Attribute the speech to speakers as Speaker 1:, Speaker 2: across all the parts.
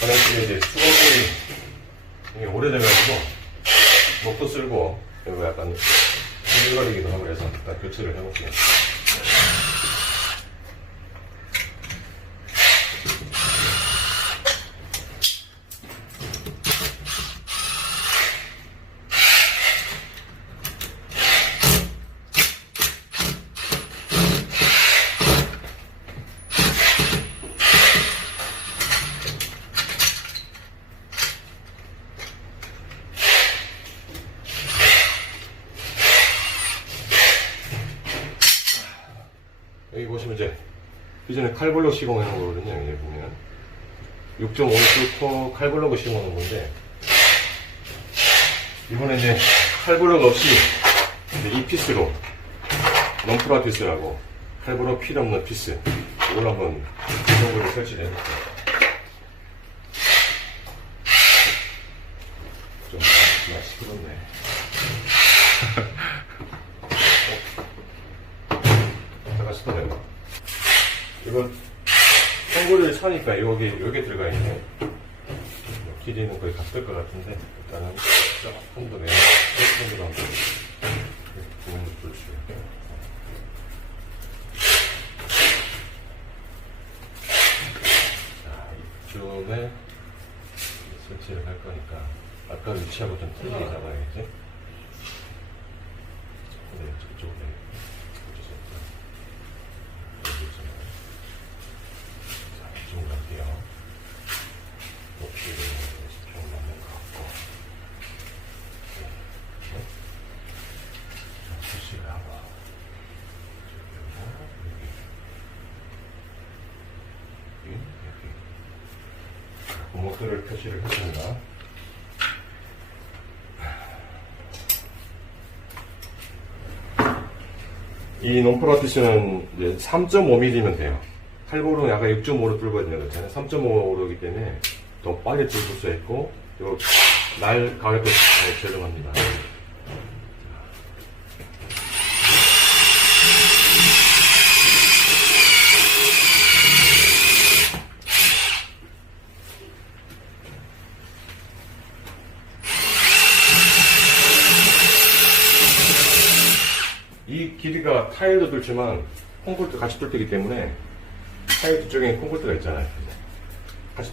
Speaker 1: 화장실에 이제 수건물이 이게 오래돼가지고 목도 쓸고 그리고 약간 흔들거리기도 하고 그래서 일단 교체를 해볼게요. 여기 보시면 이제 이전에 칼블럭 시공하는 거거든요. 여기 보면 6.5 뚫고 칼블럭을 시공하는 건데 이번에 이제 칼블럭 없이 이제 이 피스로 넌프라 피스라고 칼블럭 필요 없는 피스 이걸 한번 이정도로 설치를 해볼게요. 좀 많이 시끄럽네. 이건 통구를 사니까 여기 여기 들어가 있네. 길이는 거의 같을 것 같은데 일단은 조금 더 내가 조금 거 볼게요. 자 이쯤에 설치를 할 거니까 아까 위치하고 좀 틀리게 잡아야겠지? 네, 저쪽에 어쩔 수 없다. 여기 있잖아요. 자, 이쪽 갈게요. 높이를 좀 맞는 것 같고. 네. 네. 자, 표시를 하고. 저기하고, 여기. 여기, 구멍들을 표시를 했습니다. 이 논프라티스는 이제 3.5mm면 돼요. 칼볼은 약간 6.5로 뚫거든요. 그렇잖아요. 3.5로기 때문에 더 빨리 뚫을 수 있고, 날 가격도 저렴합니다. 이 길이가 타일도 뚫지만 콘크리트 같이 뚫기 때문에 타일 뒤쪽에 콘크리트가 있잖아요. 같이.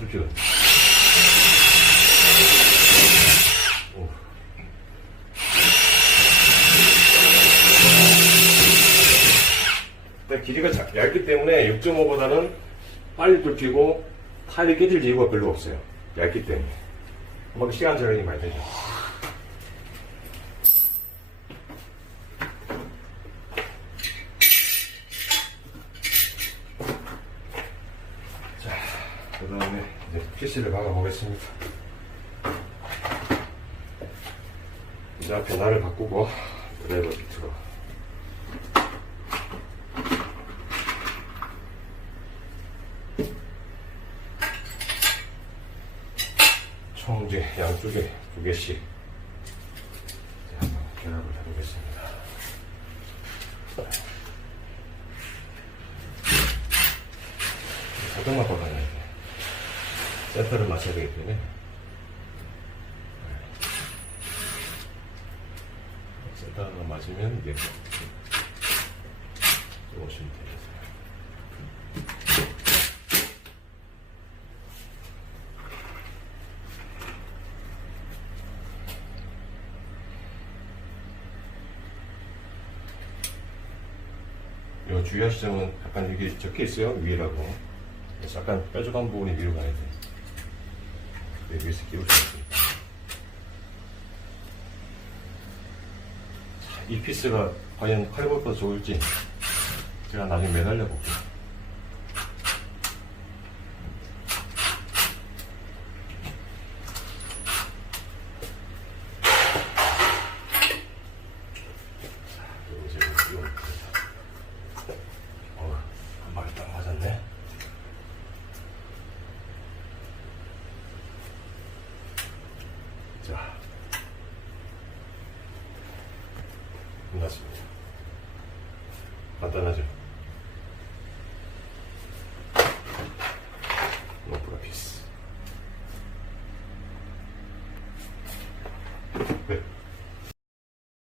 Speaker 1: 근데 길이가 작- 얇기 때문에 6.5보다는 빨리 뚫히고 타일이 깨질 이유가 별로 없어요. 얇기 때문에. 한번 시간 절약이 많이 되죠. 그 다음에 이제 PC를 박아보겠습니다. 이제 앞에 날을 바꾸고 드라이버 비트로 총 이제 양쪽에 두 개씩 한번 결합을 해보겠습니다. 더 가야 돼. 센터를 맞춰야 되기 때문에. 네. 센터가 맞으면 이게 조금씩 되겠어요. 요 주의하실 점은 약간 이게 적혀 있어요 위라고 그래서 약간 뾰족한 부분이 위로 가야 돼 여기서 끼울 수 있습니다. 자, 이 피스가 과연 칼볼보다 좋을지 제가 나중에 매달려 볼게요 자, 요거 제가 끼워볼게요 어, 한 마리 딱 맞았네. 자, 끝났습니다. 간단하죠?